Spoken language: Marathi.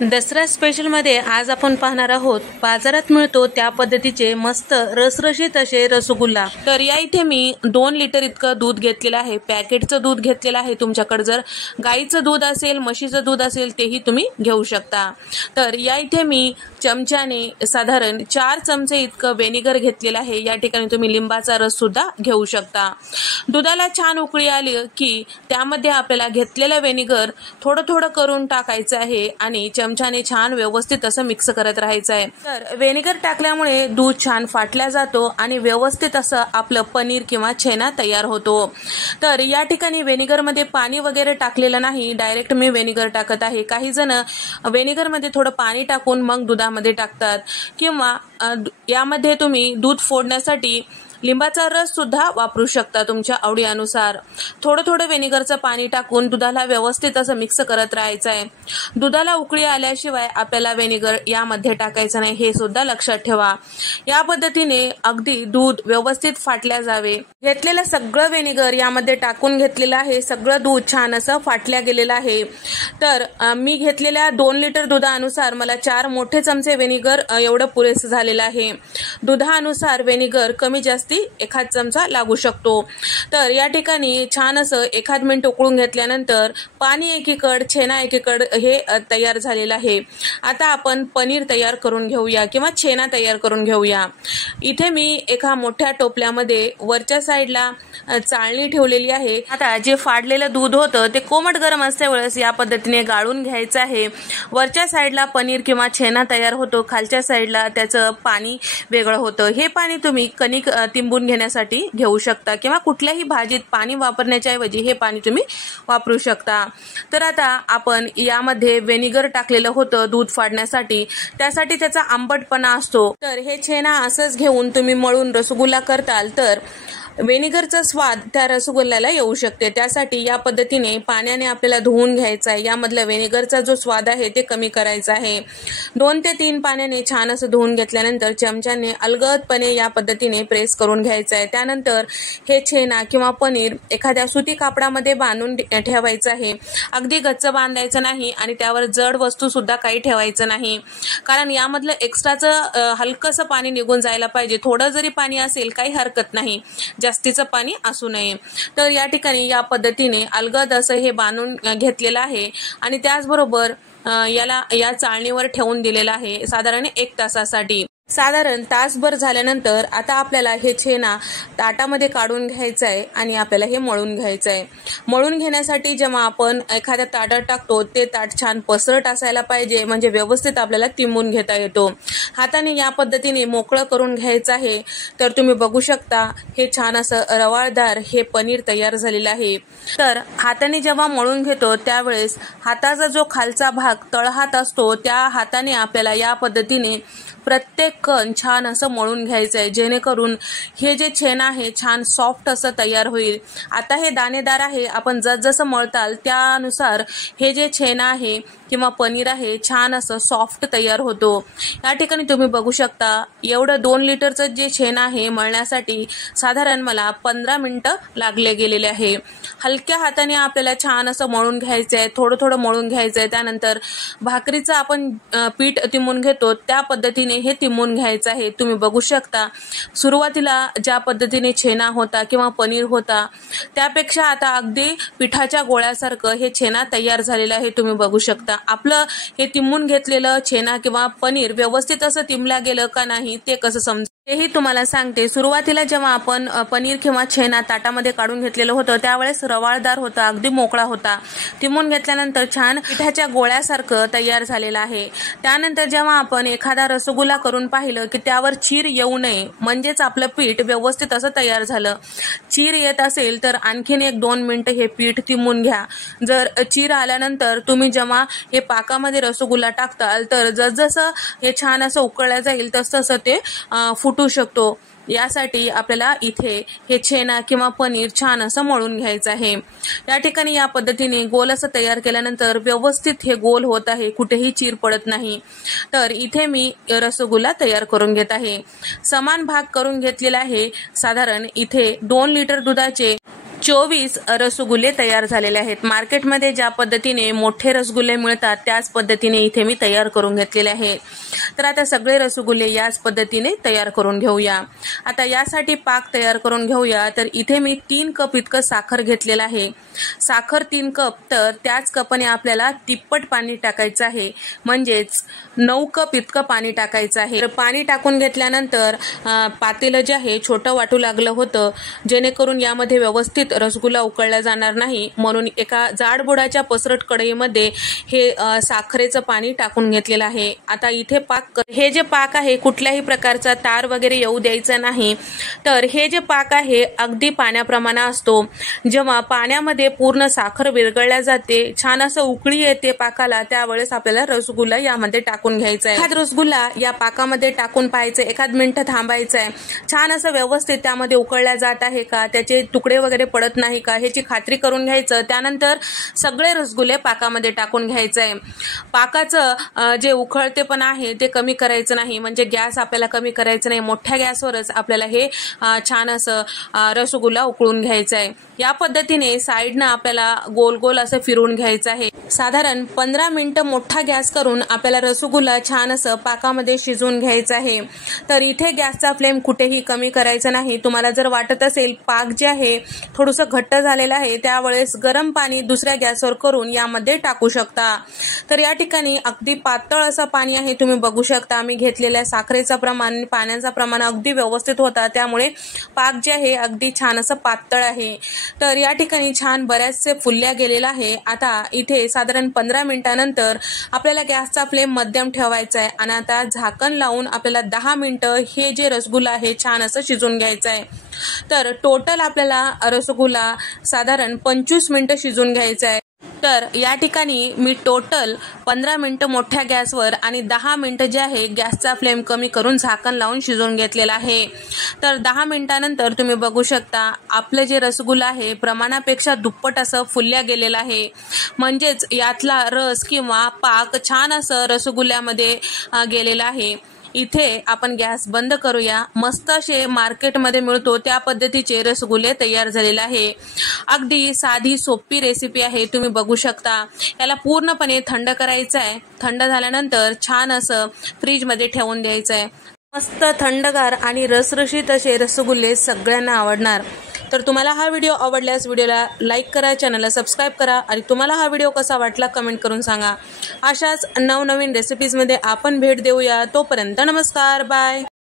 दसरा स्पेशलमध्ये आज आपण पाहणार आहोत बाजारात मिळतो त्या पद्धतीचे मस्त रसरशीत असे रसगुल्ला। तर या इथे मी 2 लिटर इतकं दूध घेतलेलं आहे। पॅकेटचं दूध घेतलेलं आहे। तुमच्याकडे जर गाईचं दूध असेल, म्हशीचं दूध असेल तेही तुम्ही घेऊ शकता। तर या इथे मी चमच्याने साधारण 4 चमचे इतकं व्हिनेगर घेतलेलं आहे। या ठिकाणी तुम्ही लिंबाचा रस सुद्धा घेऊ शकता। दुधाला छान उकळी आली की त्यामध्ये आपल्याला घेतलेलं व्हिनेगर थोडं थोडं करून टाकायचं आहे आणि चमच्याने छान व्यवस्थित असं मिक्स करत राहायचं आहे। तर व्हिनेगर टाकल्यामुळे दूध छान फाटला जातो आणि व्यवस्थित असं आपलं पनीर किंवा छेना तयार होतो। तर या ठिकाणी व्हिनेगर मध्ये पाणी वगैरे टाकलेलं नाही, डायरेक्ट मी व्हिनेगर टाकत आहे। काही जण व्हिनेगर मध्ये थोडं पाणी टाकून मग दुधामध्ये टाकतात किंवा यामध्ये तुम्ही दूध फोडण्यासाठी लिंबाचा रस सुद्धा वापरू शकता तुमच्या आवडीनुसार। थोडं थोडं व्हिनेगरचं पाणी टाकून दुधाला व्यवस्थित असं मिक्स करत राहायचं आहे। दुधाला उकळी आल्याशिवाय आपल्याला व्हिनेगर यामध्ये टाकायचं नाही, हे सुद्धा लक्षात ठेवा। या पद्धतीने अगदी दूध व्यवस्थित फाटल्या जावे। घेतलेलं सगळं व्हिनेगर यामध्ये टाकून घेतलेलं आहे। सगळं दूध छान असं फाटल्या गेलेलं आहे। तर मी घेतलेल्या 2 लिटर दुधानुसार मला 4 मोठे चमचे व्हिनेगर एवढं पुरेसं झालेलं आहे। दुधानुसार व्हिनेगर कमी जास्त 1 चमचा लागू शकतो। तर या ठिकाणी छान असं 1 मिनिट उकळून घेतल्यानंतर पाणी एकीकडे, छेना एकीकडे हे तयार झालेलं आहे। आता आपण पनीर तयार करून घेऊया किंवा छेना तयार करून घेऊया। इथे मी एका मोठ्या टोपल्यामध्ये वरच्या साईडला चाळणी ठेवलेली आहे। आता जे फाडलेलं दूध होतं ते कोमट गरम असल्यावेळेस या पद्धतीने गाळून घ्यायचं आहे। वरच्या साईडला पनीर किंवा छेना तयार होतो, खालच्या साईडला त्याचं पाणी वेगळं होतं। हे पाणी तुम्ही कणिक तिंबून घेण्यासाठी घेऊ शकता किंवा कुठल्याही भाजीत पाणी वापरण्याच्या ऐवजी हे पाणी तुम्ही वापरू शकता। तर आता आपण यामध्ये व्हिनेगर टाकलेलं होतं दूध फाडण्यासाठी, त्यासाठी त्याचा आंबटपणा असतो। तर हे छेना असंच घेऊन तुम्ही मळून रसगुल्ला करताल तर व्हिनेगरचा स्वाद त्या रसगुल्ल्याला येऊ शकते। त्यासाठी या पद्धतीने पाण्याने आपल्याला धुवून घ्यायचं आहे। यामधला व्हिनेगरचा जो स्वाद आहे ते कमी करायचा आहे। 2 ते 3 पाण्याने छान असं धुवून घेतल्यानंतर चमच्याने अलगदपणे या पद्धतीने प्रेस करून घ्यायचं आहे। त्यानंतर हे छेना किंवा पनीर एखाद्या सुती कापडामध्ये बांधून ठेवायचं आहे। अगदी गच्च बांधायचं नाही आणि त्यावर जड वस्तू सुद्धा काही ठेवायचं नाही, कारण यामधलं एक्स्ट्राचं हलकंसं पाणी निघून जायला पाहिजे। थोडं जरी पाणी असेल काही हरकत नाही, जास्तीचं पाणी असू नये। तर या ठिकाणी या पद्धतीने अलगद असं हे बांधून घेतलेलं आहे आणि त्याचबरोबर याला या चाळणीवर ठेवून दिलेलं आहे साधारण 1 तासासाठी। साधारण तासभर झाल्यानंतर आता आपल्याला हे छेना ताटामध्ये काढून घ्यायचं आहे आणि आपल्याला हे मळून घ्यायचं आहे। मळून घेण्यासाठी जेव्हा आपण एखाद्या ताटात टाकतो ते ताट छान पसरट असायला पाहिजे, म्हणजे व्यवस्थित आपल्याला तिंबून घेता येतो। हाताने या पद्धतीने मोकळं करून घ्यायचं आहे। तर तुम्ही बघू शकता हे छान असं रवाळदार हे पनीर तयार झालेलं आहे। तर हाताने जेव्हा मळून घेतो त्यावेळेस हाताचा जो खालचा भाग तळहात असतो त्या हाताने आपल्याला या पद्धतीने प्रत्येक कण छान असं मळून घ्यायचं आहे, जेणेकरून हे जे छेना आहे छान सॉफ्ट असं तयार होईल। आता हे दाणेदार आहे, आपण जसं मळताल त्यानुसार हे जे छेना आहे किंवा पनीर आहे छान असं सॉफ्ट तयार होतो। या ठिकाणी तुम्ही बघू शकता एवढं 2 लिटरचं जे छेना आहे मळण्यासाठी साधारण मला 15 मिनिटं लागले गेलेले आहे। हलक्या हाताने आपल्याला छान असं मळून घ्यायचं आहे, थोडं थोडं मळून घ्यायचं आहे। त्यानंतर भाकरीचं आपण पीठ तिंबून घेतो त्या पद्धतीने हे तिंबून घ्यायचं आहे। तुम्ही बघू शकता सुरुवातीला ज्या पद्धतीने छेना होता किंवा पनीर होता त्यापेक्षा आता अगदी पिठाच्या गोळ्यासारखं हे छेना तयार झालेलं आहे। तुम्ही बघू शकता आपलं हे तिंबून घेतलेलं छेना किंवा पनीर व्यवस्थित असं तिंबल्या गेलं का नाही ते कसं समजेल तेही तुम्हाला सांगते। सुरुवातीला जेव्हा आपण पनीर किंवा छेना ताटामध्ये काढून घेतलेलं होतं त्यावेळेस रवाळदार होता, अगदी मोकळा होता। तिंबून घेतल्यानंतर छान पिठाच्या गोळ्यासारखं तयार झालेलं आहे। त्यानंतर जेव्हा आपण एखादा रसगुल्ला करून पाहिलं की त्यावर चीर येऊ नये, म्हणजेच आपलं पीठ व्यवस्थित असं तयार झालं। चीर येत असेल तर आणखीन 1-2 मिनिटं हे पीठ तिंबून घ्या। जर चीर आल्यानंतर तुम्ही जेव्हा हे पाकामध्ये रसगुल्ला टाकताल तर जसजसं हे छान असं उकळलं जाईल तसं ते फुटू शकतो। यासाठी आपल्याला इथे हे छेना किंवा पनीर छान असं मळून घ्यायचं आहे। या ठिकाणी या पद्धतीने गोल असं तयार केल्यानंतर व्यवस्थित हे गोल होत आहे, कुठेही चीर पडत नाही। तर इथे मी रसगुल्ला तयार करून घेत आहे। समान भाग करून घेतलेला आहे। साधारण इथे 2 लिटर दुधाचे 24 रसगुल्ले तयार झालेले आहेत। मार्केटमध्ये ज्या पद्धतीने मोठे रसगुल्ले मिळतात त्याच पद्धतीने इथे मी तयार करून घेतलेले आहेत। तर आता सगळे रसगुल्ले याच पद्धतीने तयार करून घेऊया। आता यासाठी पाक तयार करून घेऊया। तर इथे मी 3 कप इतकं साखर घेतलेलं आहे। साखर 3 कप, तर त्याच कपाने आपल्याला तिप्पट पाणी टाकायचं आहे, म्हणजेच 9 कप इतकं पाणी टाकायचं आहे। तर पाणी टाकून घेतल्यानंतर पातेलं जे आहे छोटं वाटू लागलं होतं, जेणेकरून यामध्ये व्यवस्थित रसगुल्ला उकळला जाणार नाही, म्हणून एका जाडबुडाच्या पसरट कढईमध्ये हे साखरेचं पाणी टाकून घेतलेलं आहे। आता इथे हे जे पाक आहे कुठल्याही प्रकारचा तार वगैरे येऊ द्यायचा नाही। तर हे जे पाक आहे अगदी पाण्याप्रमाणे असतो। जेव्हा पाण्यामध्ये पूर्ण साखर विरघळल्या जाते, छान असं उकळी येते पाकाला, त्यावेळेस आपल्याला रसगुल्ला यामध्ये टाकून घ्यायचा आहे। एखाद रसगुल्ला या पाकामध्ये टाकून पाहायचं, 1 मिनिट थांबायचं आहे। छान असं व्यवस्थित त्यामध्ये उकळल्या जात आहे का, त्याचे तुकडे वगैरे पडत नाही का ह्याची खात्री करून घ्यायचं। त्यानंतर सगळे रसगुल्ले पाकामध्ये टाकून घ्यायचं आहे। पाकाचं जे उकळतेपण आहे ते कमी करायचं नाही, म्हणजे गॅस आपल्याला कमी करायचं नाही। मोठ्या गॅसवरच आपल्याला हे छान असं रसगुल्ला उकळून घ्यायचा आहे। या पद्धतीने साईडनं आपल्याला गोल गोल असं फिरवून घ्यायचं आहे। साधारण 15 मिनिटं मोठा गॅस करून आपल्याला रसगुल्ला छान असं पाकामध्ये शिजवून घ्यायचं आहे। तर इथे गॅसचा फ्लेम कुठेही कमी करायचा नाही। तुम्हाला जर वाटत असेल पाक जे आहे थोडंसं घट्ट झालेलं आहे, त्यावेळेस गरम पाणी दुसऱ्या गॅसवर करून यामध्ये टाकू शकता। तर या ठिकाणी अगदी पातळ असं पाणी आहे, तुम्ही बघू शकता। आम्ही घेतलेल्या साखरेचं प्रमाण, पाण्याचं प्रमाण अगदी व्यवस्थित होता, त्यामुळे पाक जे आहे अगदी छान असं पातळ आहे। तर या ठिकाणी छान बऱ्याचसे फुलल्या गेलेला आहे। आता इथे साधारण 15 मिनिटानंतर आपल्याला गॅसचा फ्लेम मध्यम ठेवायचा आहे आणि आता झाकण लावून आपल्याला 10 मिनिटं हे जे रसगुल्ला आहे छान असं शिजवून घ्यायचं आहे। तर टोटल आपल्याला रसगुल्ला साधारण 25 मिनिटं शिजवून घ्यायचा आहे। तर या ठिकाणी मी टोटल 15 मिनिटं मोठ्या गॅसवर आणि 10 मिनिटं जे आहे गॅसचा फ्लेम कमी करून झाकण लावून शिजवून घेतलेला आहे। तर 10 मिनिटानंतर तुम्ही बघू शकता आपले जे रसगुल्ला आहे प्रमाणापेक्षा दुप्पट असं फुलल्या गेलेलं आहे, म्हणजेच यातला रस किंवा पाक छान असं रसगुल्ल्यामध्ये गेलेला आहे। इथे आपण गॅस बंद करूया। मस्त असे मार्केटमध्ये मिळतो त्या पद्धतीचे रसगुल्ले तयार झालेले आहे। अगदी साधी सोपी रेसिपी आहे, तुम्ही बघू शकता। याला पूर्णपणे थंड करायचं आहे। थंड झाल्यानंतर छान असं फ्रीजमध्ये ठेवून द्यायचं आहे। मस्त थंडगार आणि रसरशीत असे रसगुल्ले सगळ्यांना आवडणार। तर तुम्हाला हा व्हिडिओ आवडल्यास व्हिडिओला लाईक करा, चॅनलला सबस्क्राईब करा आणि तुम्हाला हा व्हिडिओ कसा वाटला कमेंट करून सांगा। अशाच नवनवीन रेसिपीजमध्ये आपण भेट देऊया। तोपर्यंत नमस्कार, बाय।